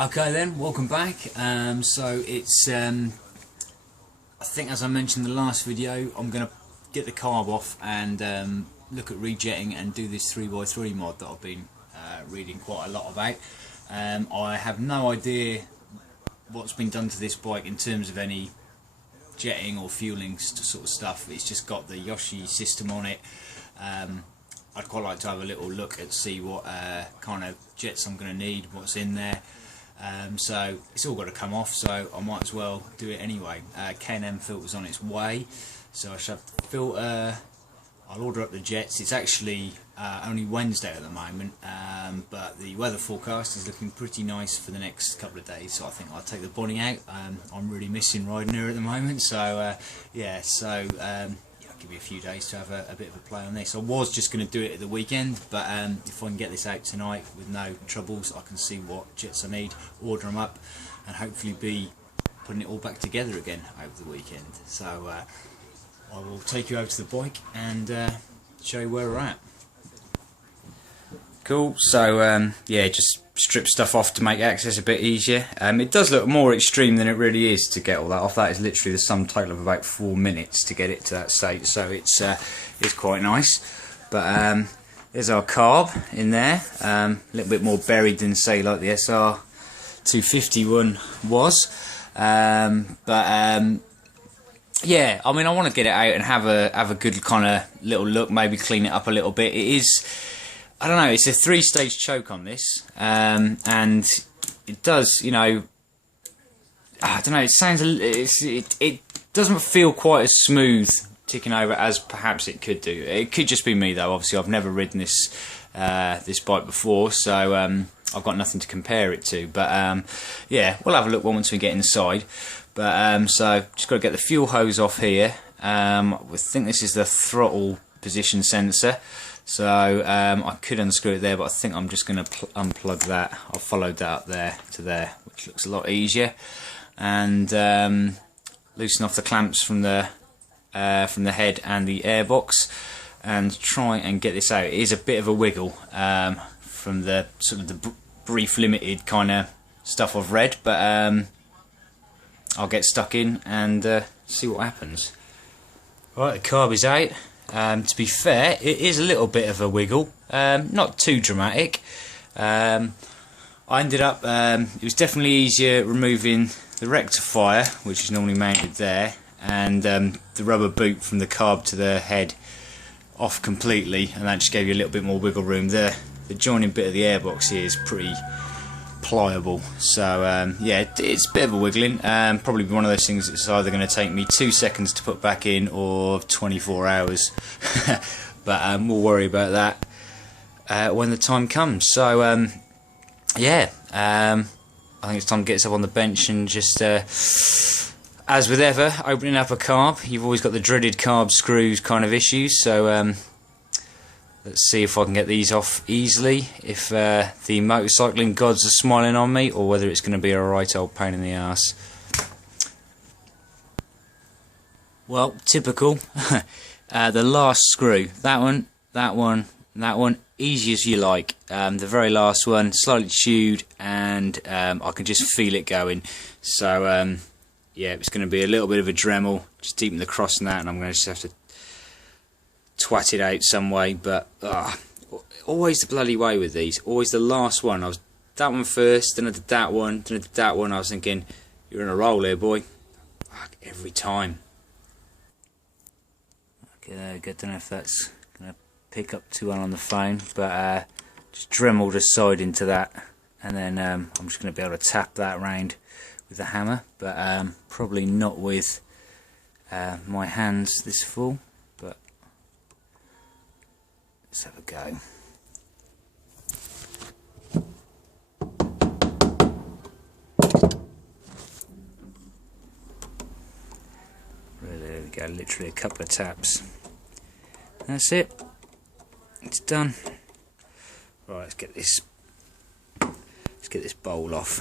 Okay then, welcome back. So it's I think, as I mentioned in the last video, I'm going to get the carb off and look at rejetting and do this 3x3 mod that I've been reading quite a lot about. I have no idea what's been done to this bike in terms of any jetting or fueling sort of stuff. It's just got the Yoshi system on it. I'd quite like to have a little look and see what kind of jets I'm going to need, what's in there. So it's all got to come off, so I might as well do it anyway. K&M filter's on its way, so I shall filter. I'll order up the jets. It's actually only Wednesday at the moment, but the weather forecast is looking pretty nice for the next couple of days, so I think I'll take the Bonnie out. I'm really missing riding her at the moment, so yeah, so I'll give you a few days to have a bit of a play on this. I was just going to do it at the weekend, but if I can get this out tonight with no troubles, I can see what jets I need, order them up, and hopefully be putting it all back together again over the weekend. So I will take you over to the bike and show you where we're at. Cool, so yeah, just strip stuff off to make access a bit easier. It does look more extreme than it really is to get all that off. That is literally the sum total of about 4 minutes to get it to that state, so it's quite nice. But there's our carb in there, a little bit more buried than, say, like the SR250 one was. Yeah, I mean, I want to get it out and have a good kind of little look, maybe clean it up a little bit. It is, I don't know, it's a 3-stage choke on this, and it does, you know, I don't know, it sounds, it doesn't feel quite as smooth ticking over as perhaps it could do. It could just be me though. Obviously I've never ridden this this bike before, so I've got nothing to compare it to. But yeah, we'll have a look once we get inside. But so just got to get the fuel hose off here. I think this is the throttle position sensor. So I could unscrew it there, but I think I'm just going to unplug that. I've followed that up there to there, which looks a lot easier. And loosen off the clamps from the head and the airbox, and try and get this out. It is a bit of a wiggle from the sort of the brief limited kind of stuff I've read, but I'll get stuck in and see what happens. Right, the carb is out. To be fair, it is a little bit of a wiggle, not too dramatic. I ended up, it was definitely easier removing the rectifier, which is normally mounted there, and the rubber boot from the carb to the head off completely, and that just gave you a little bit more wiggle room. The joining bit of the airbox here is pretty pliable, so yeah, it's a bit of a wiggling. Probably one of those things that's either going to take me 2 seconds to put back in or 24 hours. But we'll worry about that when the time comes. So yeah, I think it's time to get us up on the bench and just as with ever, opening up a carb, you've always got the dreaded carb screws kind of issues, so let's see if I can get these off easily, if the motorcycling gods are smiling on me, or whether it's going to be a right old pain in the arse. Well, typical. The last screw, that one, easy as you like. The very last one, slightly chewed, and I can just feel it going. So yeah, it's going to be a little bit of a Dremel, just deepen the cross in that, and I'm going to just have to twat it out some way. But always the bloody way with these. Always the last one. I was that one first, then I did that one, then I did that one. I was thinking, you're in a roll here, boy. Fuck, every time. Okay, there we go. Don't know if that's gonna pick up too well on the phone, but just Dremeled a side into that, and then I'm just gonna be able to tap that round with the hammer, but probably not with my hands this full. But let's have a go. There we go, literally a couple of taps. That's it. It's done. Right, let's get this bowl off.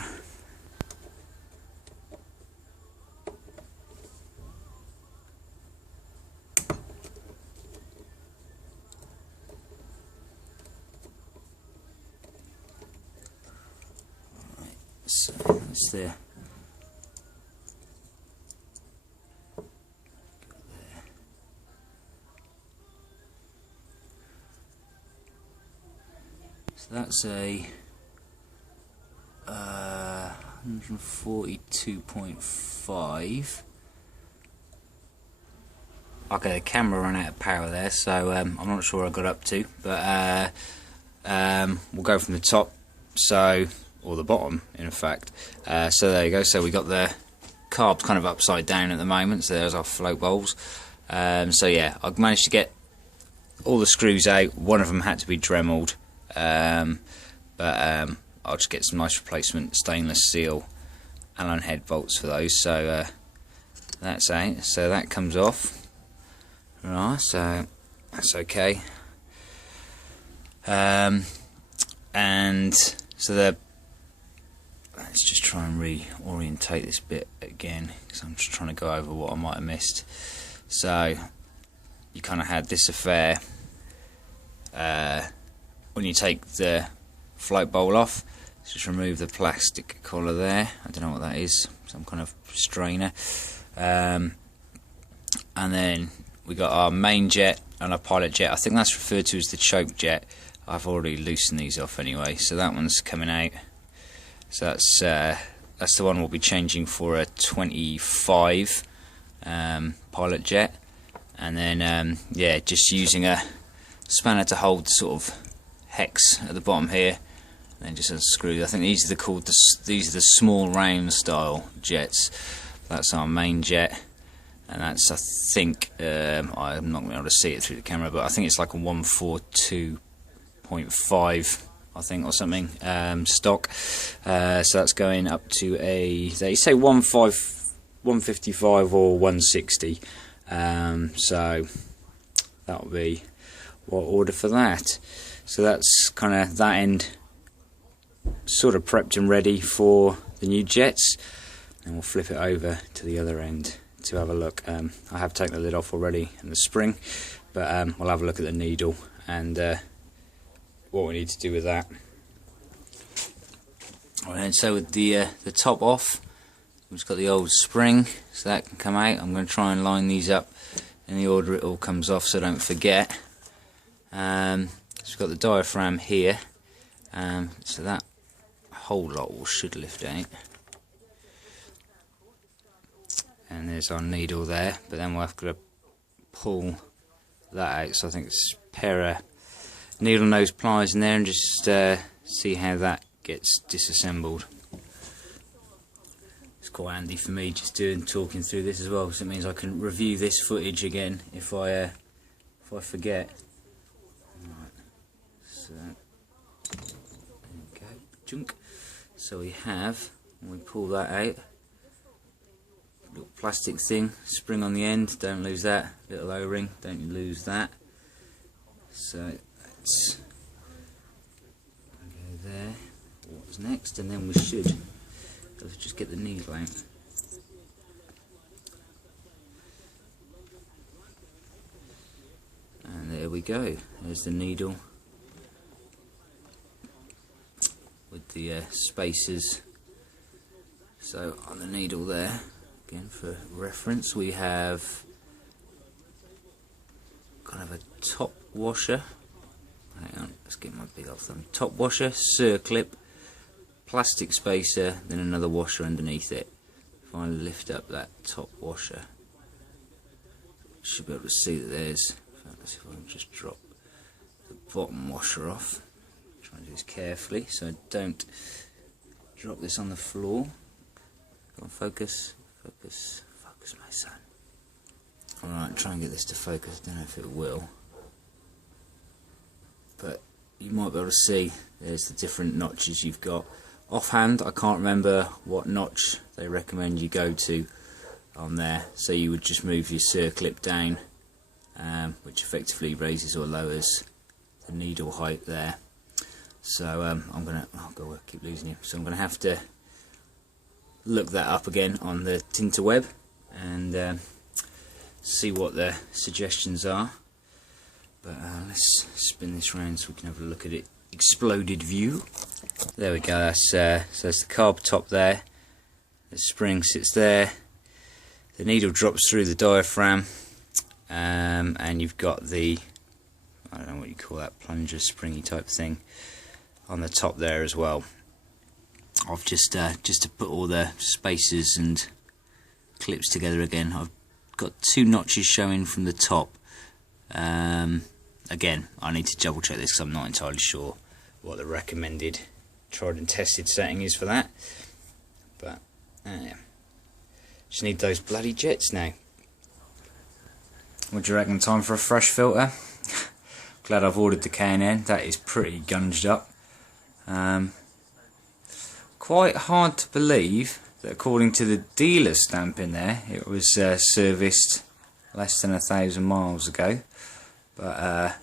So that's there. So that's a 142.5. Okay, the camera ran out of power there, so I'm not sure what I got up to, but we'll go from the top, so, or the bottom in fact. So there you go, so we got the carbs kind of upside down at the moment, so there's our float bowls. So yeah, I've managed to get all the screws out. One of them had to be Dremeled, but I'll just get some nice replacement stainless steel Allen head bolts for those. So that's out, so that comes off. Right, so that's okay. And so let's just try and reorientate this bit again, because I'm just trying to go over what I might have missed. So you kind of had this affair when you take the float bowl off. Just remove the plastic collar there. I don't know what that is, some kind of strainer. And then we got our main jet and our pilot jet. I think that's referred to as the choke jet. I've already loosened these off anyway, so that one's coming out. So that's the one we'll be changing for a 25 pilot jet, and then yeah, just using a spanner to hold the sort of hex at the bottom here, and then just unscrew. I think these are these are the small round style jets. That's our main jet. And that's, I think, I'm not going to be able to see it through the camera, but I think it's like a 142.5, I think, or something, stock. So that's going up to a, they say 155 or 160. So that'll be what order for that. So that's kind of that end sort of prepped and ready for the new jets. And we'll flip it over to the other end to have a look. I have taken the lid off already and the spring, but we'll have a look at the needle and what we need to do with that. Alright, so with the top off, we've just got the old spring, so that can come out. I'm going to try and line these up in the order it all comes off, so I don't forget. So we've got the diaphragm here, so that whole lot should lift out. And there's our needle there, but then we'll have to pull that out. So I think it's a pair of needle nose pliers in there and just see how that gets disassembled. It's quite handy for me just talking through this as well, because it means I can review this footage again if I forget. Right. So there we go, junk. So we have, when we pull that out, little plastic thing, spring on the end, don't lose that, little O-ring, don't lose that. So let's go there. What's next? And then we should just get the needle out. And there we go, there's the needle with the spacers. So on the needle there, again for reference, we have kind of a top washer. Hang on, let's get my big old thumb. Top washer, circlip, plastic spacer, then another washer underneath it. If I lift up that top washer, you should be able to see that there's, let's see if I can just drop the bottom washer off. Try and do this carefully so I don't drop this on the floor. Go on, focus. Focus, focus, my son. Alright, try and get this to focus. Don't know if it will, but you might be able to see there's the different notches you've got. Offhand, I can't remember what notch they recommend you go to on there. So you would just move your circlip down, which effectively raises or lowers the needle height there. So I'm gonna, oh god, I keep losing you. So I'm gonna have to look that up again on the Tinterweb and see what the suggestions are. But let's spin this round so we can have a look at it exploded view. There we go, that's, so there's the carb top there, the spring sits there, the needle drops through the diaphragm, and you've got the, I don't know what you call that, plunger springy type thing on the top there as well. I've just to put all the spacers and clips together again, I've got 2 notches showing from the top. Again, I need to double check this because I'm not entirely sure what the recommended tried and tested setting is for that, but yeah, just need those bloody jets now. What do you reckon? Time for a fresh filter? Glad I've ordered the K&N. That is pretty gunged up. Quite hard to believe that according to the dealer stamp in there, it was serviced less than 1,000 miles ago. But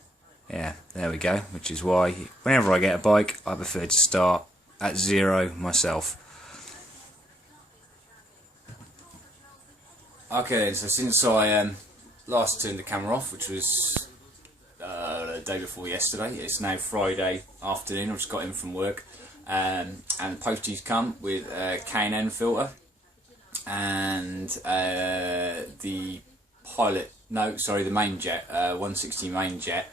yeah, there we go, which is why whenever I get a bike I prefer to start at 0 myself. Okay, so since I last turned the camera off, which was the day before yesterday, it's now Friday afternoon. I just got in from work, and the posties come with a K&N filter and the the main jet, 160 main jet.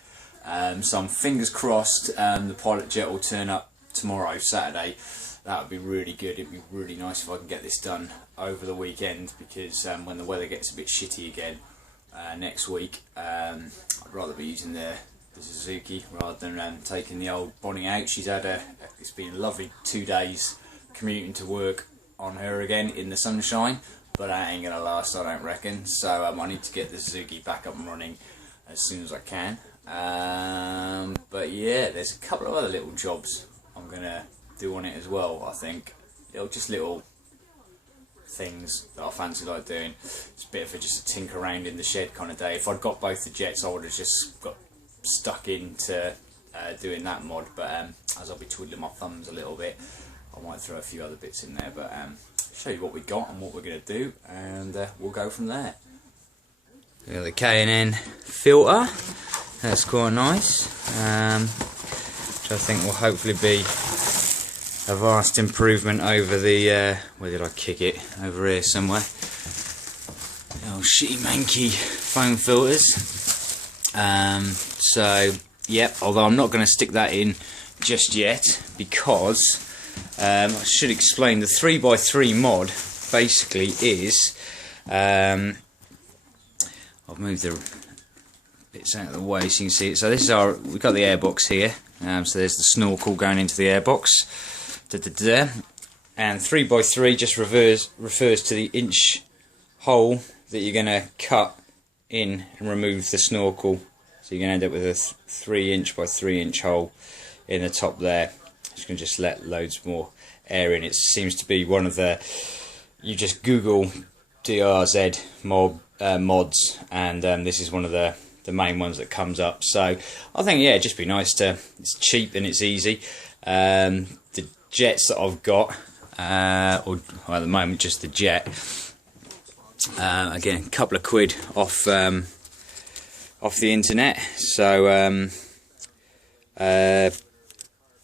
So I'm fingers crossed the pilot jet will turn up tomorrow, Saturday. That would be really good. It'd be really nice if I can get this done over the weekend, because when the weather gets a bit shitty again next week, I'd rather be using the Suzuki rather than taking the old Bonnie out. She's had it's been a lovely 2 days commuting to work on her again in the sunshine, but that ain't gonna last, I don't reckon. So I need to get the Suzuki back up and running as soon as I can. But yeah, there's a couple of other little jobs I'm gonna do on it as well. I think just little things that I fancy like doing. It's a bit of just a tinker around in the shed kind of day. If I'd got both the jets, I would have just got stuck into doing that mod, but as I'll be twiddling my thumbs a little bit, I might throw a few other bits in there. But show you what we got and what we're going to do, and we'll go from there. The K&N filter, that's quite nice, which I think will hopefully be a vast improvement over the, where did I kick it? Over here somewhere. The old shitty manky foam filters. So, yep, although I'm not going to stick that in just yet, because I should explain, the 3x3 mod basically is, I'll move the bits out of the way so you can see it. So this is we've got the airbox here, so there's the snorkel going into the airbox, and 3x3 just refers to the inch hole that you're going to cut in and remove the snorkel. So you're going to end up with a 3 inch by 3 inch hole in the top there. It's going to just let loads more air in. It seems to be one of the, you just Google DRZ mods, and this is one of the main ones that comes up. So I think, yeah, it'd just be nice to, it's cheap and it's easy. The jets that I've got, or at the moment just the jet, again, a couple of quid off the internet, so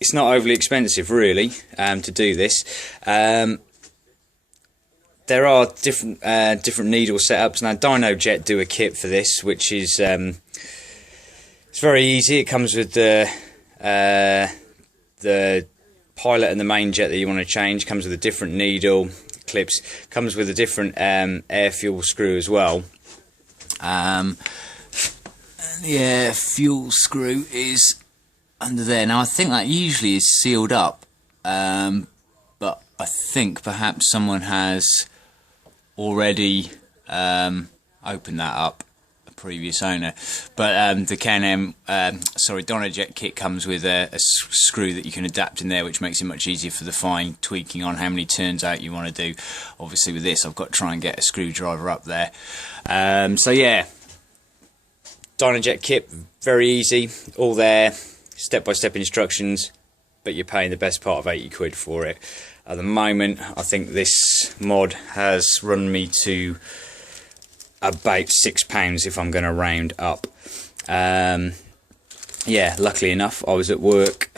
it's not overly expensive really to do this. There are different needle setups. Now DynoJet do a kit for this, which is it's very easy. It comes with the pilot and the main jet that you want to change. Comes with a different needle, clips. Comes with a different air fuel screw as well. The air fuel screw is under there. Now I think that usually is sealed up, but I think perhaps someone has already opened that up, a previous owner. But the K&N, DynoJet kit comes with a screw that you can adapt in there, which makes it much easier for the fine tweaking on how many turns out you want to do. Obviously with this I've got to try and get a screwdriver up there. So yeah, DynoJet kit, very easy, all there, step-by-step instructions, but you're paying the best part of 80 quid for it. At the moment, I think this mod has run me to about £6 if I'm going to round up. Yeah, luckily enough, I was at work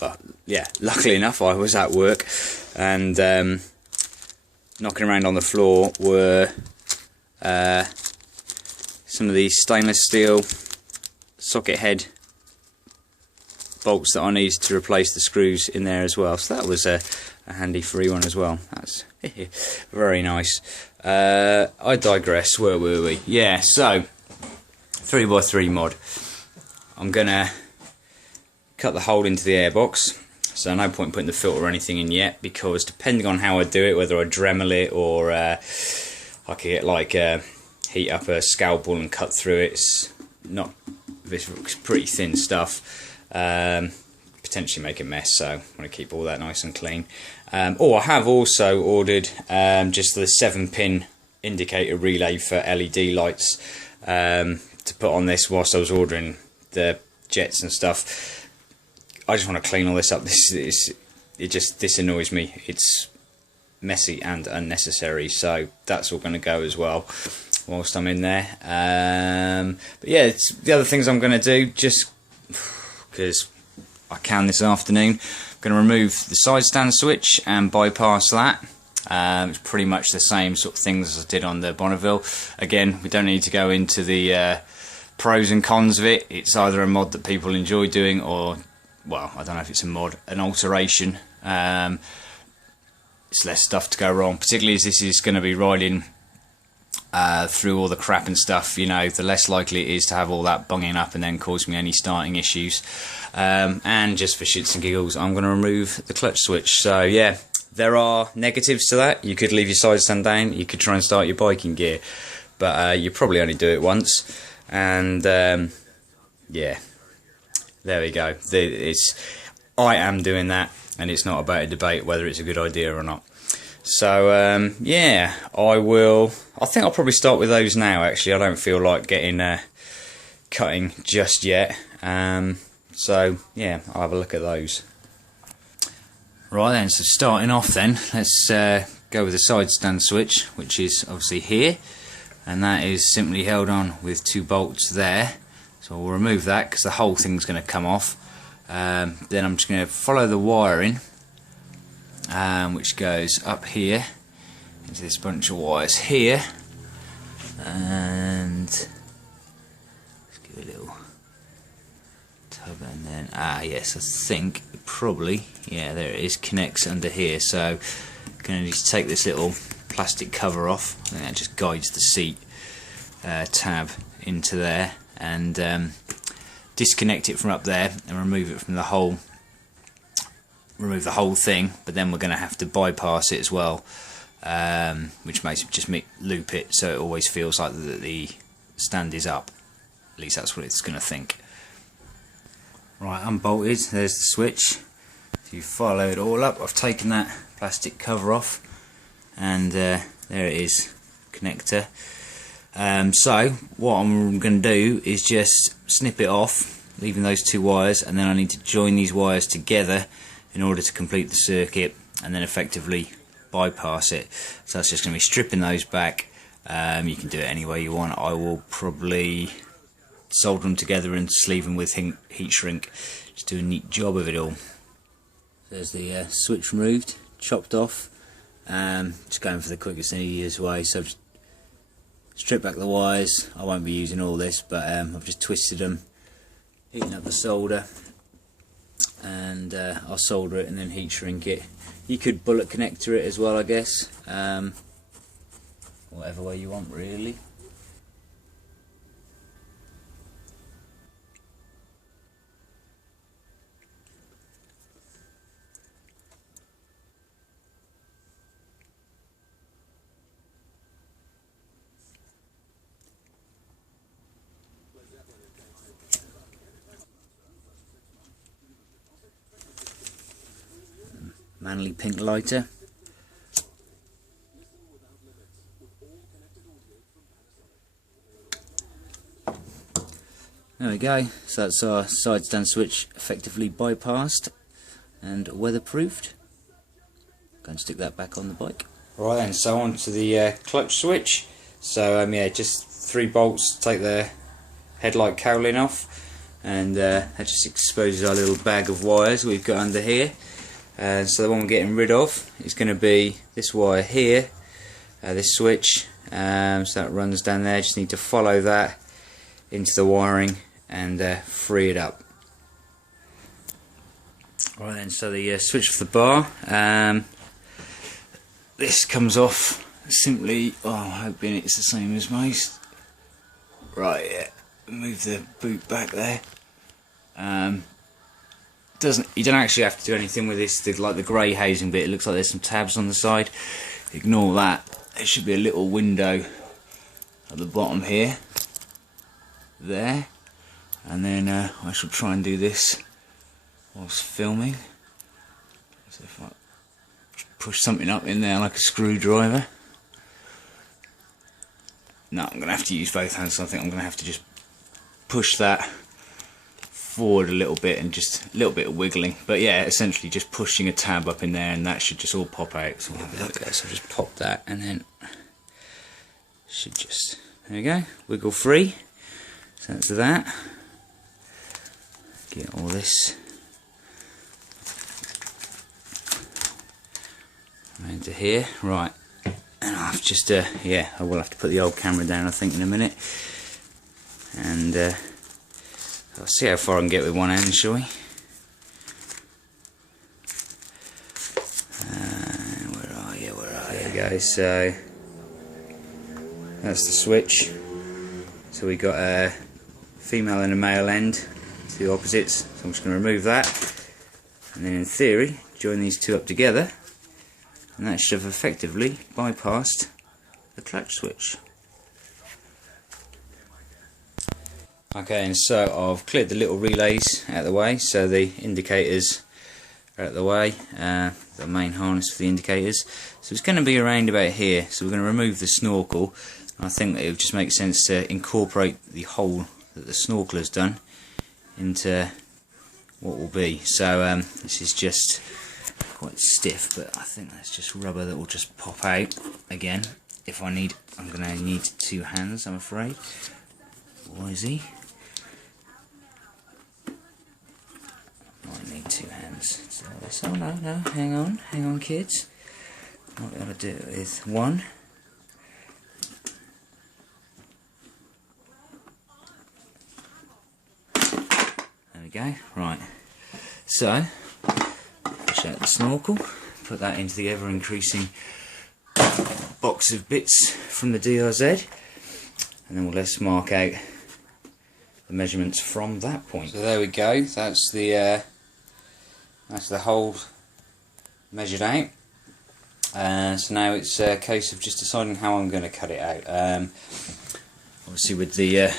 But yeah, luckily enough I was at work, and knocking around on the floor were some of these stainless steel socket head bolts that I needed to replace the screws in there as well. So that was a handy free one as well. That's very nice. I digress. Where were we? Yeah, so 3x3 mod. I'm gonna cut the hole into the airbox. So no point putting the filter or anything in yet, because depending on how I do it, whether I Dremel it or I could get like heat up a scalpel and cut through it. It's pretty thin stuff. Potentially make a mess, so I want to keep all that nice and clean. I have also ordered just the 7-pin indicator relay for LED lights to put on this whilst I was ordering the jets and stuff. I just want to clean all this up. This annoys me. It's messy and unnecessary, so that's all going to go as well whilst I'm in there. But yeah, it's the other things I'm going to do, just because I can this afternoon. I'm going to remove the side stand switch and bypass that. It's pretty much the same sort of things as I did on the Bonneville. Again, we don't need to go into the pros and cons of it. It's either a mod that people enjoy doing, or, well, I don't know if it's a mod, an alteration. It's less stuff to go wrong, particularly as this is going to be riding through all the crap and stuff. You know, the less likely it is to have all that bunging up and then cause me any starting issues. And just for shits and giggles, I'm going to remove the clutch switch. So yeah, there are negatives to that. You could leave your side stand down, you could try and start your bike in gear, but you probably only do it once. And yeah, there we go. I am doing that, and it's not about a debate whether it's a good idea or not. So yeah, I think I'll probably start with those now. Actually, I don't feel like getting cutting just yet. So yeah, I'll have a look at those. Right then, so starting off then, let's go with the side stand switch, which is obviously here, and that is simply held on with 2 bolts there. So we'll remove that because the whole thing's going to come off. Then I'm just going to follow the wiring, which goes up here into this bunch of wires here, and let's give it a little tug, and then yes, I think it probably, yeah, there it is, connects under here. So I'm going to need to take this little plastic cover off. I think that just guides the seat tab into there, and disconnect it from up there and remove it from the whole. Remove the whole thing, but then we're going to have to bypass it as well, which makes it just loop it so it always feels like the stand is up. At least that's what it's going to think. Right, unbolted, there's the switch. If you follow it all up, I've taken that plastic cover off, and there it is, connector. So what I'm going to do is just snip it off, leaving those 2 wires, and then I need to join these wires together in order to complete the circuit and then effectively bypass it. So that's just going to be stripping those back. You can do it any way you want. I will probably solder them together and sleeve them with heat shrink. Just do a neat job of it all. There's the switch removed, chopped off. Just going for the quickest and easiest way. So just strip back the wires. I won't be using all this, but I've just twisted them, heating up the solder, and I'll solder it and then heat shrink it. You could bullet connector it as well, I guess. Whatever way you want, really. Manly pink lighter. There we go. So that's our side stand switch effectively bypassed and weatherproofed. Going to stick that back on the bike. Right then, so on to the clutch switch. So yeah, just 3 bolts to take the headlight cowling off. and that just exposes our little bag of wires we've got under here. So the one we're getting rid of is going to be this wire here, this switch, so that runs down there. Just need to follow that into the wiring and free it up. Right then, so the switch for the bar, this comes off simply, I'm hoping it's the same as most. Right, yeah, move the boot back there. You don't actually have to do anything with this. Like the grey housing bit, it looks like there's some tabs on the side. Ignore that. There should be a little window at the bottom here, there, and then I shall try and do this whilst filming. So if I push something up in there like a screwdriver. No, I'm going to have to use both hands, so I think I'm going to have to just push that forward a little bit and just a little bit of wiggling. But yeah, essentially just pushing a tab up in there and that should just all pop out. So so just pop that and then should just, there we go, wiggle free. So that's that. Get all this into here, right. And I've just, yeah, I will have to put the old camera down, I think, in a minute. And I'll see how far I can get with one hand, shall we? Where are you? There we go. So that's the switch. So we got a female and a male end, two opposites. So I'm just going to remove that, and then in theory join these two up together, and that should have effectively bypassed the clutch switch. Okay, and so I've cleared the little relays out of the way, so the indicators are out of the way, the main harness for the indicators. So it's going to be around about here, so we're going to remove the snorkel. I think that it would just make sense to incorporate the hole that the snorkel has done into what will be. So this is just quite stiff, but I think that's just rubber that will just pop out again. If I'm going to need two hands, I'm afraid. What is he? I need two hands. So, oh no, hang on kids. What we gotta do is one. There we go, right. So, push out the snorkel, put that into the ever increasing box of bits from the DRZ, and then let's mark out the measurements from that point. So there we go, that's the hole measured out. So now it's a case of just deciding how I'm going to cut it out. Obviously with the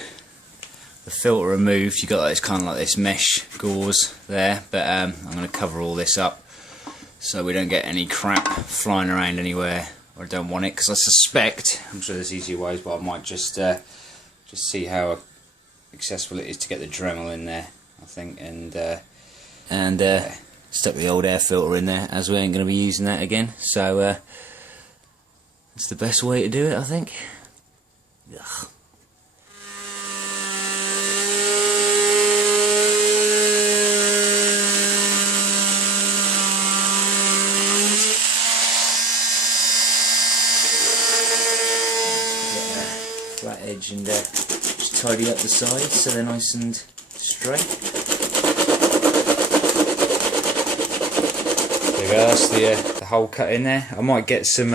filter removed, you got this kind of like this mesh gauze there, but I'm going to cover all this up so we don't get any crap flying around anywhere where I don't want it, because I suspect, I'm sure there's easier ways, but I might just see how accessible it is to get the Dremel in there, I think, and stuck the old air filter in there, as we ain't going to be using that again. So it's the best way to do it, I think. Ugh. Get a flat edge and just tidy up the sides so they're nice and straight. That's the hole cut in there. I might get some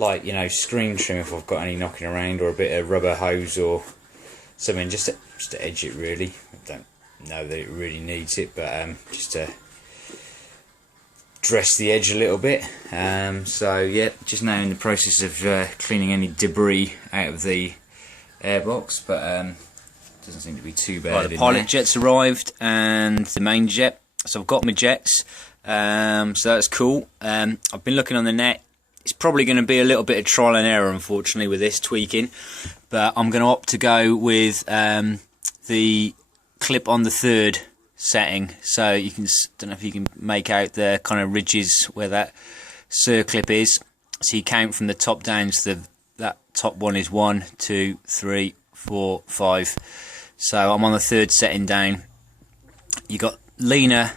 like, you know, screen trim if I've got any knocking around, or a bit of rubber hose or something, just to edge it really. I don't know that it really needs it, but just to dress the edge a little bit. So yeah, just now in the process of cleaning any debris out of the airbox, but doesn't seem to be too bad. Right, the pilot jet's arrived and the main jet. So I've got my jets, so that's cool. I've been looking on the net. It's probably going to be a little bit of trial and error, unfortunately, with this tweaking. But I'm going to opt to go with the clip on the third setting. So you can, don't know if you can make out the kind of ridges where that circlip is. So you count from the top down. So that top one is 1, 2, 3, 4, 5. So I'm on the third setting down. You got Lena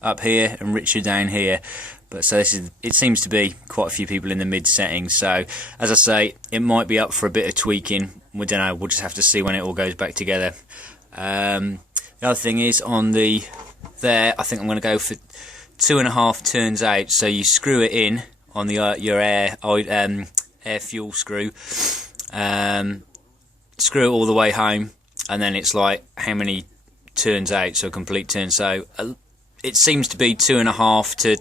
up here and Richard down here. But so it seems to be quite a few people in the mid settings. So as I say, it might be up for a bit of tweaking. We don't know. We'll just have to see when it all goes back together. The other thing is on the there, I think I'm going to go for 2.5 turns out. So you screw it in on the your air fuel screw, screw it all the way home, and then it's like how many turns out, so a complete turn. So it seems to be 2.5 to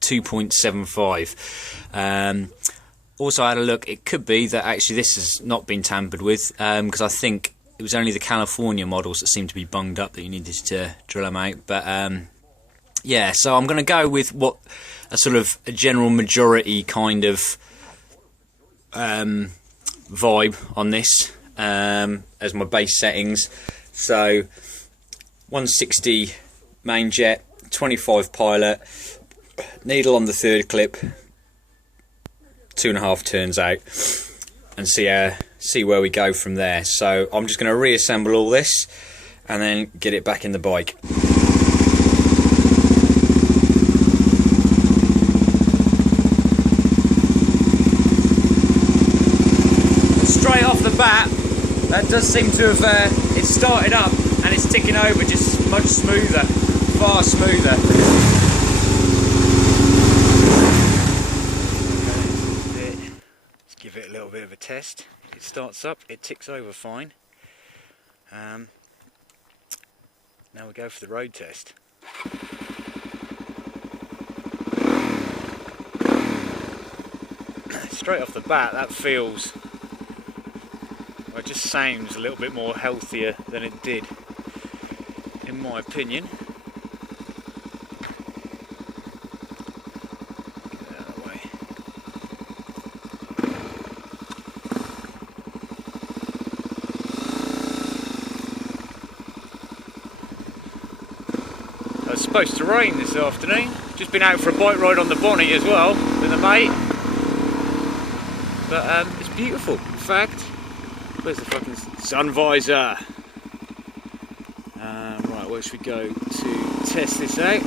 2.75. Also, I had a look. It could be that actually this has not been tampered with, because I think it was only the California models that seemed to be bunged up that you needed to drill them out. But yeah, so I'm going to go with what a sort of a general majority kind of vibe on this as my base settings. So 160 main jet, 25 pilot, needle on the third clip, 2.5 turns out, and see where we go from there. So I'm just going to reassemble all this and then get it back in the bike. Straight off the bat, that does seem to have it started up and it's ticking over just much smoother, far smoother. Let's give it a little bit of a test. It starts up, it ticks over fine. Now we go for the road test. Straight off the bat, that feels, well, it just sounds a little bit more healthier than it did, in my opinion. Get that out of the way. It's supposed to rain this afternoon. Just been out for a bike ride on the bonnet as well with a mate. But it's beautiful. In fact, where's the fucking sun visor? Right, where should we go to test this out?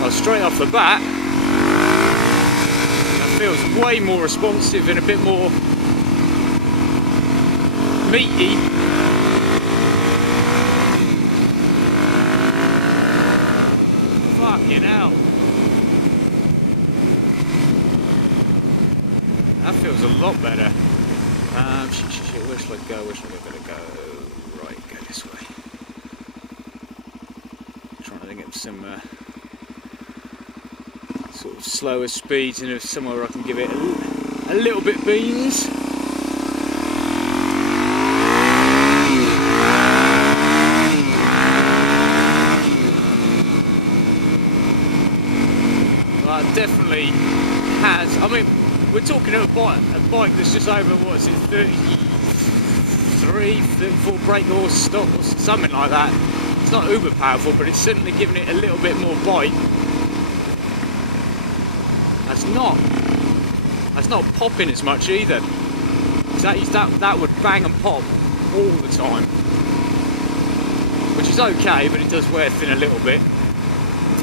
Well, straight off the bat, that feels way more responsive and a bit more meaty. Fucking hell. That feels a lot better. Shit, where should I go? Where should I go? Right, go this way. Trying to think of some sort of slower speeds and somewhere where I can give it a little bit beans. Definitely has. I mean, we're talking about a bike that's just over, what is it, 33, 34 brake horse stock or something like that. It's not uber powerful, but it's certainly giving it a little bit more bite. That's not popping as much either. That would bang and pop all the time, which is okay, but it does wear thin a little bit,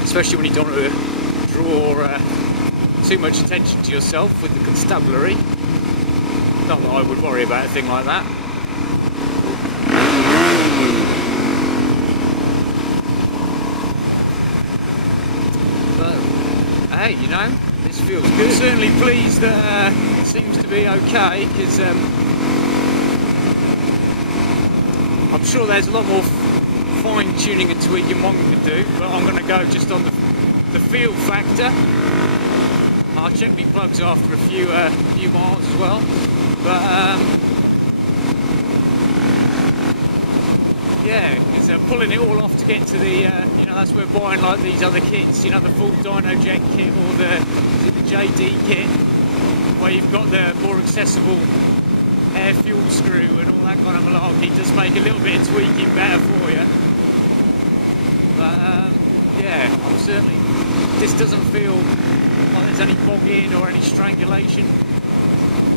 especially when you don't want to draw too much attention to yourself with the constabulary. Not that I would worry about a thing like that. But hey, you know, this feels good. Certainly pleased that it seems to be okay, because I'm sure there's a lot more fine tuning and tweaking one can do, but I'm going to go just on the feel factor. I'll check my plugs after a few miles as well, but yeah, because pulling it all off to get to the you know, that's where buying like these other kits, you know, the full dyno jet kit or the JD kit, where you've got the more accessible air fuel screw and all that kind of malarkey, does make a little bit of tweaking better for you. But yeah, I'm certainly, this doesn't feel like there's any bogging or any strangulation.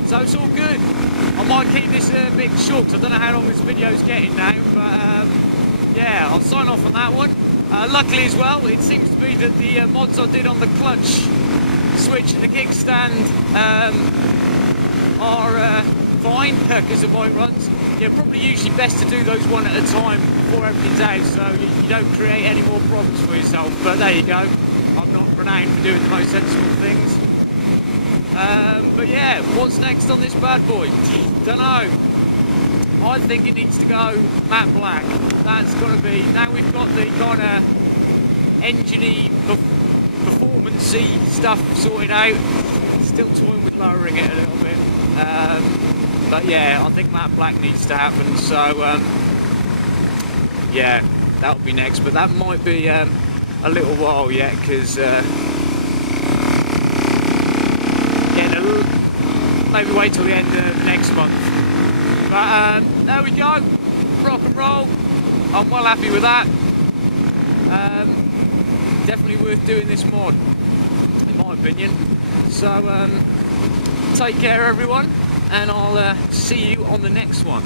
So it's all good. I might keep this a bit short because I don't know how long this video's getting now, but yeah, I'll sign off on that one. Luckily as well, it seems to be that the mods I did on the clutch switch and the kickstand are fine because of how it runs. Yeah, probably usually best to do those one at a time before everything's out, so you don't create any more problems for yourself. But there you go. I'm not renowned for doing the most sensible things. But yeah, what's next on this bad boy? Don't know. I think it needs to go matte black. That's got to be. Now we've got the kind of engine-y, performance-y stuff sorted out. Still toying with lowering it a little bit. But yeah, I think matte black needs to happen. So yeah, that'll be next. But that might be a little while yet, because maybe wait till the end of next month. But there we go, rock and roll. I'm well happy with that. Definitely worth doing this mod, in my opinion. So take care everyone, and I'll see you on the next one.